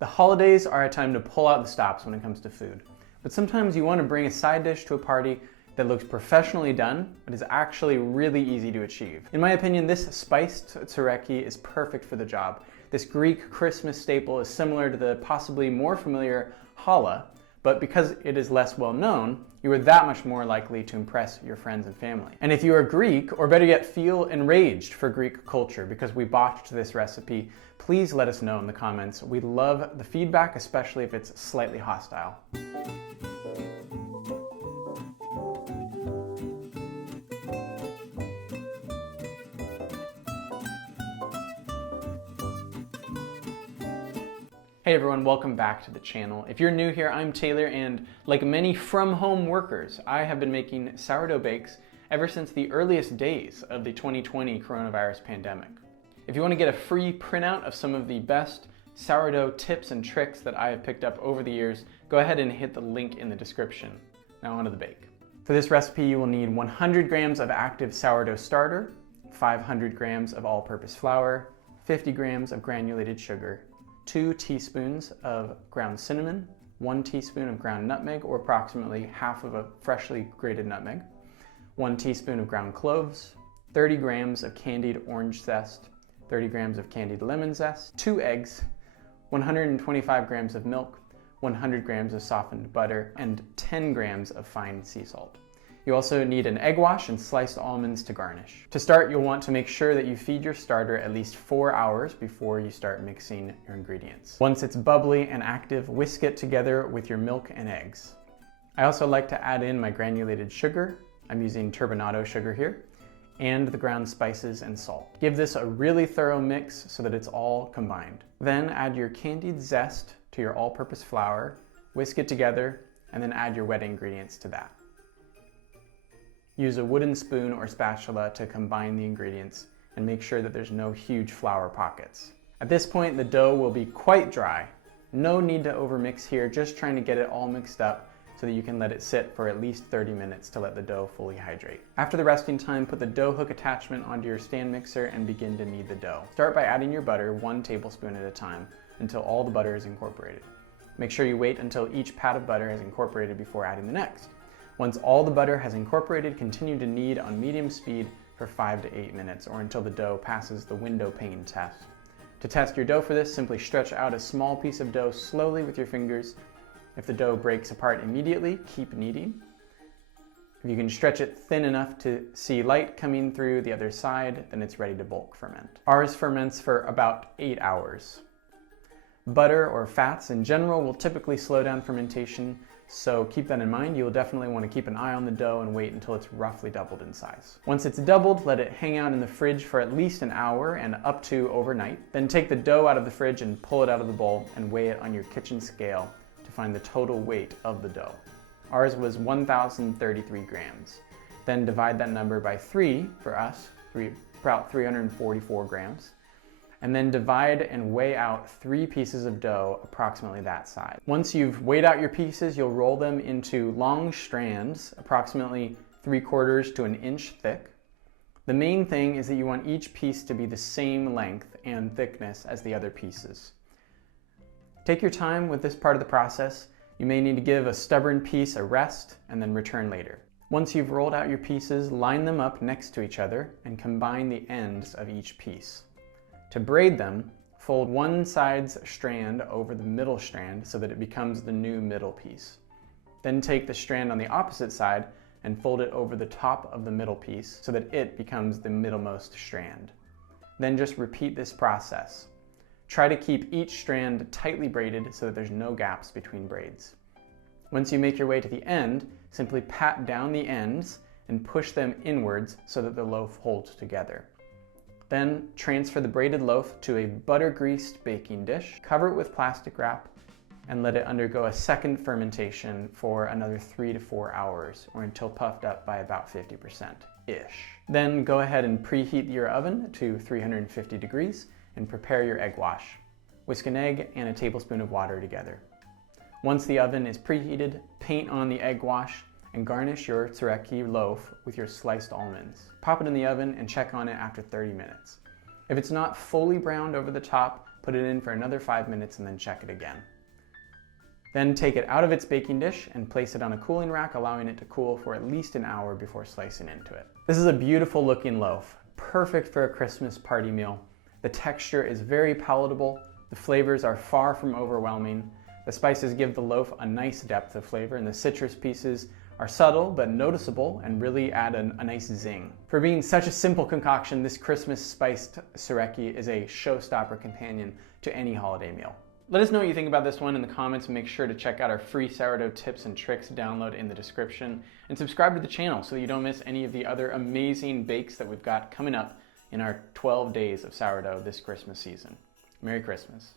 The holidays are a time to pull out the stops when it comes to food, but sometimes you want to bring a side dish to a party that looks professionally done, but is actually really easy to achieve. In my opinion, this spiced tsoureki is perfect for the job. This Greek Christmas staple is similar to the possibly more familiar challah, but because it is less well known, you are that much more likely to impress your friends and family. And if you are Greek, or better yet, feel enraged for Greek culture because we botched this recipe, please let us know in the comments. We love the feedback, especially if it's slightly hostile. Hey everyone, welcome back to the channel. If you're new here, I'm Taylor, and like many from-home workers, I have been making sourdough bakes ever since the earliest days of the 2020 coronavirus pandemic. If you want to get a free printout of some of the best sourdough tips and tricks that I have picked up over the years, go ahead and hit the link in the description. Now onto the bake. For this recipe, you will need 100 grams of active sourdough starter, 500 grams of all-purpose flour, 50 grams of granulated sugar, 2 teaspoons of ground cinnamon, 1 teaspoon of ground nutmeg, or approximately half of a freshly grated nutmeg, 1 teaspoon of ground cloves, 30 grams of candied orange zest, 30 grams of candied lemon zest, 2 eggs, 125 grams of milk, 100 grams of softened butter, and 10 grams of fine sea salt. You also need an egg wash and sliced almonds to garnish. To start, you'll want to make sure that you feed your starter at least 4 hours before you start mixing your ingredients. Once it's bubbly and active, whisk it together with your milk and eggs. I also like to add in my granulated sugar. I'm using turbinado sugar here, and the ground spices and salt. Give this a really thorough mix so that it's all combined. Then add your candied zest to your all-purpose flour, whisk it together, and then add your wet ingredients to that. Use a wooden spoon or spatula to combine the ingredients and make sure that there's no huge flour pockets. At this point, the dough will be quite dry. No need to overmix here, just trying to get it all mixed up so that you can let it sit for at least 30 minutes to let the dough fully hydrate. After the resting time, put the dough hook attachment onto your stand mixer and begin to knead the dough. Start by adding your butter 1 tablespoon at a time until all the butter is incorporated. Make sure you wait until each pat of butter is incorporated before adding the next. Once all the butter has incorporated, continue to knead on medium speed for 5 to 8 minutes or until the dough passes the window pane test. To test your dough for this, simply stretch out a small piece of dough slowly with your fingers. If the dough breaks apart immediately, keep kneading. If you can stretch it thin enough to see light coming through the other side, then it's ready to bulk ferment. Ours ferments for about 8 hours. Butter or fats in general will typically slow down fermentation, so keep that in mind. You'll definitely want to keep an eye on the dough and wait until it's roughly doubled in size. Once it's doubled, let it hang out in the fridge for at least an hour and up to overnight. Then take the dough out of the fridge and pull it out of the bowl and weigh it on your kitchen scale to find the total weight of the dough. Ours was 1,033 grams. Then divide that number by 3 for us, about 344 grams. And then divide and weigh out 3 pieces of dough approximately that size. Once you've weighed out your pieces, you'll roll them into long strands, approximately 3/4 to an inch thick. The main thing is that you want each piece to be the same length and thickness as the other pieces. Take your time with this part of the process. You may need to give a stubborn piece a rest and then return later. Once you've rolled out your pieces, line them up next to each other and combine the ends of each piece. To braid them, fold one side's strand over the middle strand so that it becomes the new middle piece. Then take the strand on the opposite side and fold it over the top of the middle piece so that it becomes the middlemost strand. Then just repeat this process. Try to keep each strand tightly braided so that there's no gaps between braids. Once you make your way to the end, simply pat down the ends and push them inwards so that the loaf holds together. Then transfer the braided loaf to a butter-greased baking dish, cover it with plastic wrap, and let it undergo a second fermentation for another 3 to 4 hours, or until puffed up by about 50%-ish. Then go ahead and preheat your oven to 350 degrees and prepare your egg wash. Whisk an egg and a tablespoon of water together. Once the oven is preheated, paint on the egg wash and garnish your tsoureki loaf with your sliced almonds. Pop it in the oven and check on it after 30 minutes. If it's not fully browned over the top, put it in for another 5 minutes, and then check it again. Then take it out of its baking dish and place it on a cooling rack, allowing it to cool for at least an hour before slicing into it. This is a beautiful looking loaf, perfect for a Christmas party meal. The texture is very palatable, the flavors are far from overwhelming, the spices give the loaf a nice depth of flavor, and the citrus pieces are subtle but noticeable and really add a nice zing. For being such a simple concoction, this Christmas spiced tsoureki is a showstopper companion to any holiday meal. Let us know what you think about this one in the comments, and make sure to check out our free sourdough tips and tricks download in the description, and subscribe to the channel so that you don't miss any of the other amazing bakes that we've got coming up in our 12 days of sourdough this Christmas season. Merry Christmas.